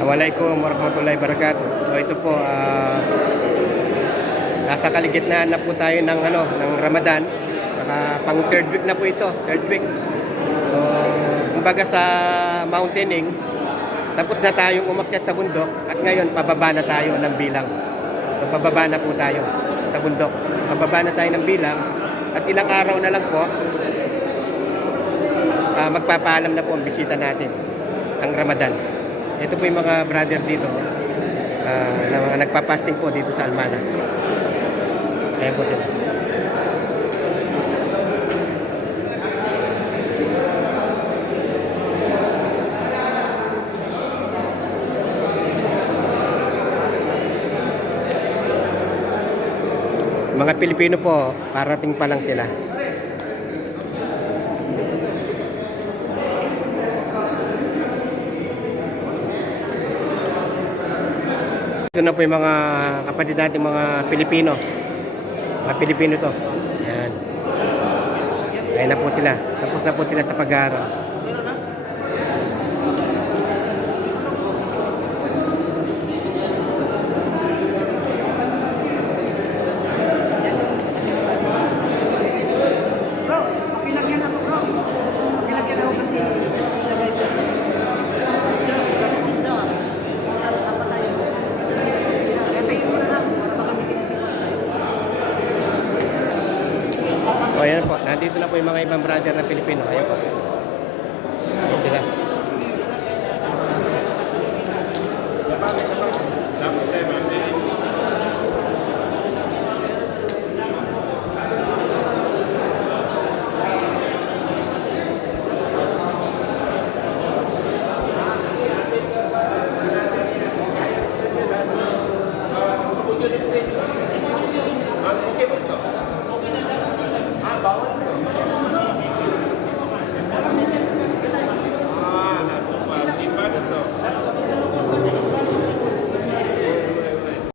Assalamualaikum warahmatullahi wabarakatuh. So ito po, nasa kaligitnaan na po tayo ng Ramadan. Pang third week na po ito, third week. So, kumbaga sa mountaining, tapos na tayong umakyat sa bundok at ngayon pababa na tayo ng bilang. So pababa na po tayo sa bundok. Pababa na tayo ng bilang at ilang araw na lang po, magpapaalam na po ang bisita natin, ang Ramadan. Ito po yung mga brother dito na mga nagpa-fasting po dito sa Almana. Ayan po sila. Mga Pilipino po, parating pa lang sila. Ito na po yung mga kapatid natin, mga Pilipino. Mga Pilipino to. Ayan. Ayan na po sila. Tapos na po sila sa pag-aaral. Bro, pakilagyan ako bro. Pakilagyan ako kasi ilagay ko. O ayan po, nandito na po yung mga ibang brother na Pilipino. Ayan po. Ayan sila.